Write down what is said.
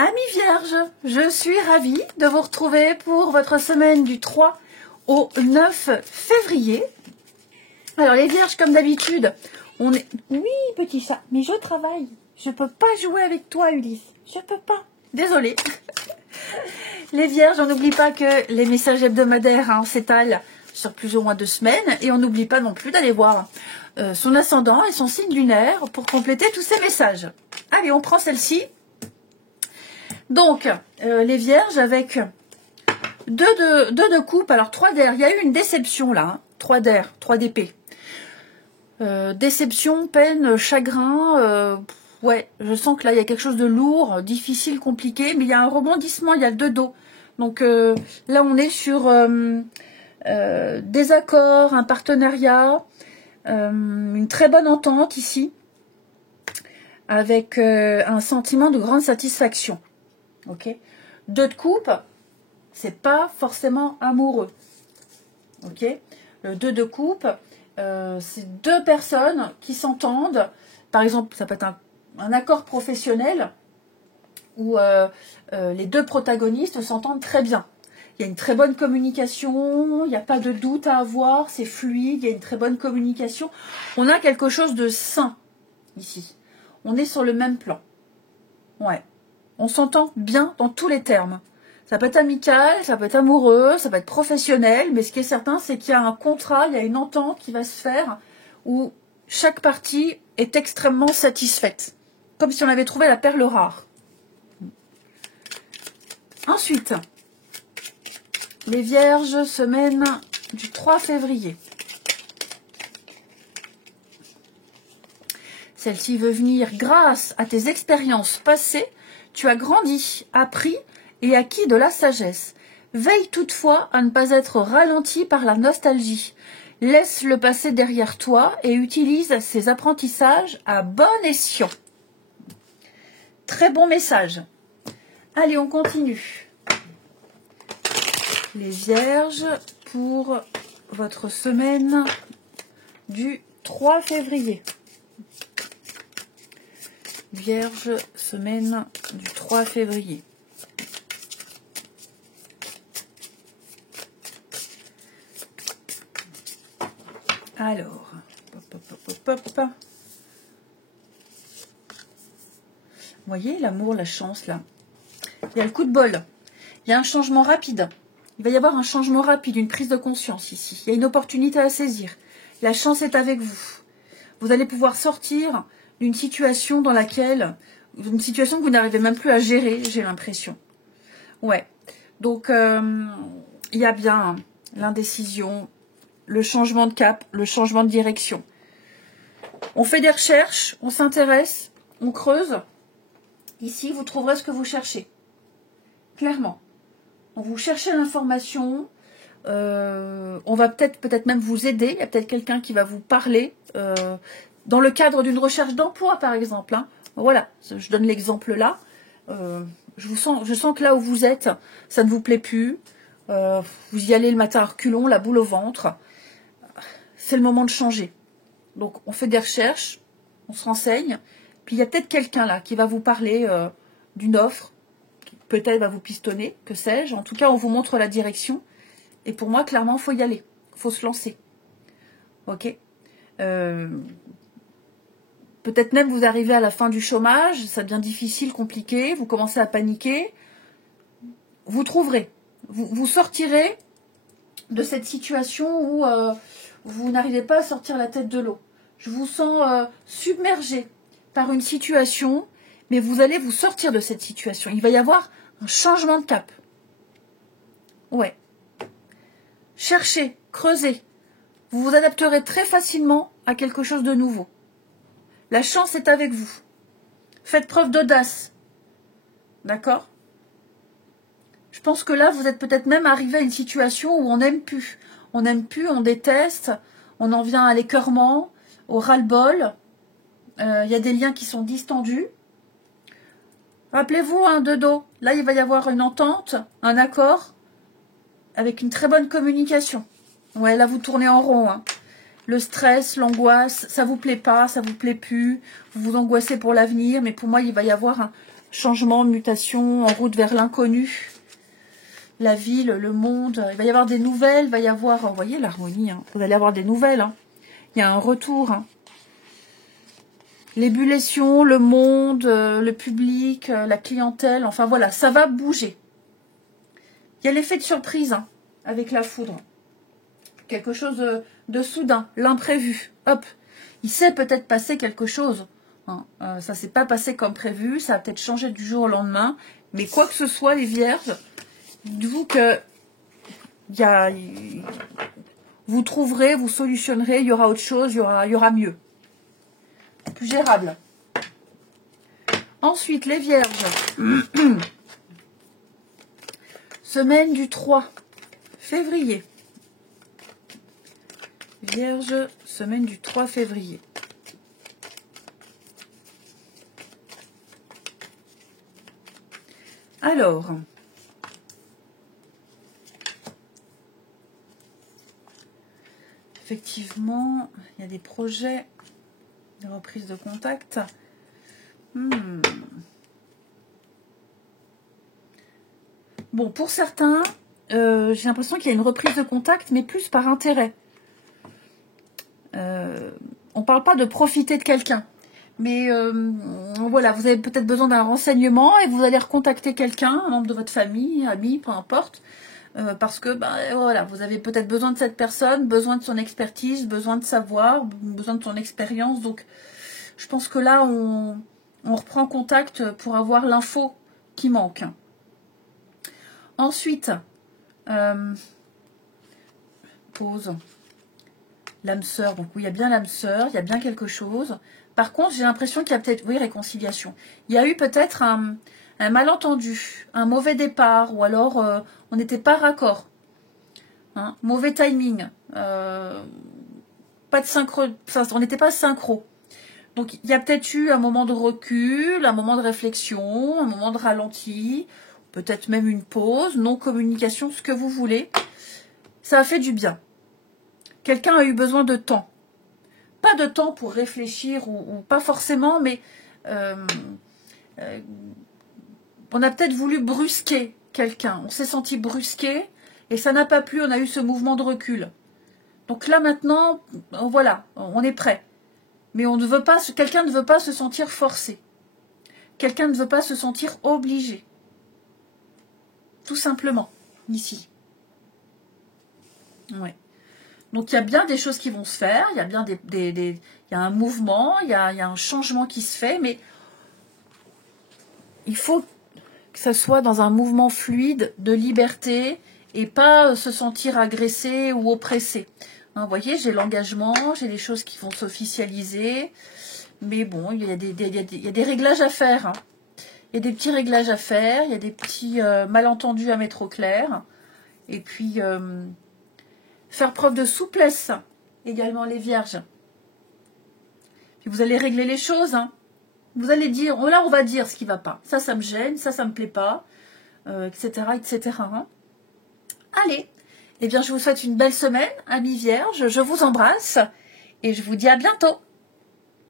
Amis vierges, je suis ravie de vous retrouver pour votre semaine du 3 au 9 février. Alors les vierges, comme d'habitude, on est... Oui, petit chat, mais je travaille. Je peux pas jouer avec toi, Ulysse. Je peux pas. Désolée. Les vierges, on n'oublie pas que les messages hebdomadaires s'étalent sur plus ou moins 2 semaines. Et on n'oublie pas non plus d'aller voir son ascendant et son signe lunaire pour compléter tous ces messages. Allez, on prend celle-ci. Donc, les vierges avec 2 de coupe, alors 3 d'air. Il y a eu une déception là, 3 d'air, 3 d'épée. Déception, peine, chagrin. Ouais, je sens que là, il y a quelque chose de lourd, difficile, compliqué, mais il y a un rebondissement, il y a le 2 dos. Donc là, on est sur des accords, un partenariat, une très bonne entente ici, avec un sentiment de grande satisfaction. Ok, 2 de coupe, c'est pas forcément amoureux. Ok, le 2 de coupe, c'est 2 personnes qui s'entendent. Par exemple, ça peut être un accord professionnel où les 2 protagonistes s'entendent très bien. Il y a une très bonne communication, il n'y a pas de doute à avoir, c'est fluide, il y a une très bonne communication. On a quelque chose de sain ici. On est sur le même plan. Ouais. On s'entend bien dans tous les termes. Ça peut être amical, ça peut être amoureux, ça peut être professionnel, mais ce qui est certain, c'est qu'il y a un contrat, il y a une entente qui va se faire où chaque partie est extrêmement satisfaite. Comme si on avait trouvé la perle rare. Ensuite, les vierges, semaine du 3 février. Celle-ci veut venir grâce à tes expériences passées. Tu as grandi, appris et acquis de la sagesse. Veille toutefois à ne pas être ralenti par la nostalgie. Laisse le passé derrière toi et utilise ces apprentissages à bon escient. Très bon message. Allez, on continue. Les vierges pour votre semaine du 3 février. Vierge, semaine du 3 février. Alors, Vous voyez l'amour, la chance là. Il y a le coup de bol. Il y a un changement rapide. Il va y avoir un changement rapide, une prise de conscience ici. Il y a une opportunité à saisir. La chance est avec vous. Vous allez pouvoir sortir d'une situation dans laquelle, une situation que vous n'arrivez même plus à gérer, j'ai l'impression. Ouais. Donc, il y a bien l'indécision, le changement de cap, le changement de direction. On fait des recherches, on s'intéresse, on creuse. Ici, vous trouverez ce que vous cherchez. Clairement. Donc, vous cherchez l'information. On va peut-être même vous aider. Il y a peut-être quelqu'un qui va vous parler dans le cadre d'une recherche d'emploi, par exemple. Hein. Voilà, je donne l'exemple là. Je sens que là où vous êtes, ça ne vous plaît plus. Vous y allez le matin à reculons, la boule au ventre. C'est le moment de changer. Donc, on fait des recherches, on se renseigne. Puis, il y a peut-être quelqu'un là qui va vous parler d'une offre. Peut-être va vous pistonner, que sais-je. En tout cas, on vous montre la direction. Et pour moi, clairement, il faut y aller. Il faut se lancer. Ok. Peut-être même vous arrivez à la fin du chômage, ça devient difficile, compliqué, vous commencez à paniquer. Vous trouverez. Vous sortirez de cette situation où vous n'arrivez pas à sortir la tête de l'eau. Je vous sens submergé par une situation, mais vous allez vous sortir de cette situation. Il va y avoir un changement de cap. Ouais. Cherchez, creusez. Vous vous adapterez très facilement à quelque chose de nouveau. La chance est avec vous. Faites preuve d'audace. D'accord ? Je pense que là, vous êtes peut-être même arrivé à une situation où on n'aime plus. On n'aime plus, on déteste, on en vient à l'écœurement, au ras-le-bol. Il y a des liens qui sont distendus. Rappelez-vous, de dos. Là, il va y avoir une entente, un accord, avec une très bonne communication. Ouais, là, vous tournez en rond. Le stress, l'angoisse, ça vous plaît pas, ça vous plaît plus. Vous vous angoissez pour l'avenir, mais pour moi, il va y avoir changement, mutation, en route vers l'inconnu. La ville, le monde, il va y avoir des nouvelles, il va y avoir, vous voyez l'harmonie, hein, vous allez avoir des nouvelles, hein. Il y a un retour. Hein. L'ébullition, le monde, le public, la clientèle, enfin voilà, ça va bouger. Il y a l'effet de surprise hein, avec la foudre. Quelque chose de soudain, l'imprévu. Hop, il s'est peut-être passé quelque chose. Hein. Ça ne s'est pas passé comme prévu, ça a peut-être changé du jour au lendemain. Mais quoi que ce soit, les vierges, dites-vous que vous trouverez, vous solutionnerez, il y aura autre chose, il y aura mieux. Plus gérable. Ensuite, les vierges. Semaine du 3 février. Vierge, semaine du 3 février. Alors, effectivement, il y a des projets de reprise de contact. Bon, pour certains, j'ai l'impression qu'il y a une reprise de contact, mais plus par intérêt. On ne parle pas de profiter de quelqu'un. Mais voilà, vous avez peut-être besoin d'un renseignement et vous allez recontacter quelqu'un, un membre de votre famille, ami, peu importe. Parce que voilà, vous avez peut-être besoin de cette personne, besoin de son expertise, besoin de savoir, besoin de son expérience. Donc, je pense que là, on reprend contact pour avoir l'info qui manque. Ensuite, pause. L'âme sœur, donc oui, il y a bien l'âme sœur, il y a bien quelque chose. Par contre, j'ai l'impression qu'il y a peut-être, oui, réconciliation. Il y a eu peut-être un malentendu, un mauvais départ, ou alors on n'était pas raccord. Hein, mauvais timing. Pas de synchro, enfin, on n'était pas synchro. Donc, il y a peut-être eu un moment de recul, un moment de réflexion, un moment de ralenti, peut-être même une pause, non-communication, ce que vous voulez. Ça a fait du bien. Quelqu'un a eu besoin de temps. Pas de temps pour réfléchir, ou pas forcément, mais on a peut-être voulu brusquer quelqu'un. On s'est senti brusqué et ça n'a pas plu, on a eu ce mouvement de recul. Donc là maintenant, voilà, on est prêt. Mais quelqu'un ne veut pas se sentir forcé. Quelqu'un ne veut pas se sentir obligé. Tout simplement, ici. Ouais. Donc il y a bien des choses qui vont se faire, il y a bien il y a un mouvement, il y a un changement qui se fait, mais il faut que ça soit dans un mouvement fluide de liberté et pas se sentir agressé ou oppressé. Hein, vous voyez, j'ai l'engagement, j'ai des choses qui vont s'officialiser, mais bon, il y a des réglages à faire. Hein. Il y a des petits réglages à faire, il y a des petits malentendus à mettre au clair, et puis faire preuve de souplesse également les vierges. Puis vous allez régler les choses, hein. Vous allez dire, là on va dire ce qui ne va pas. Ça me gêne, ça me plaît pas, etc. etc. Hein. Allez, eh bien je vous souhaite une belle semaine, amis vierges, je vous embrasse et je vous dis à bientôt.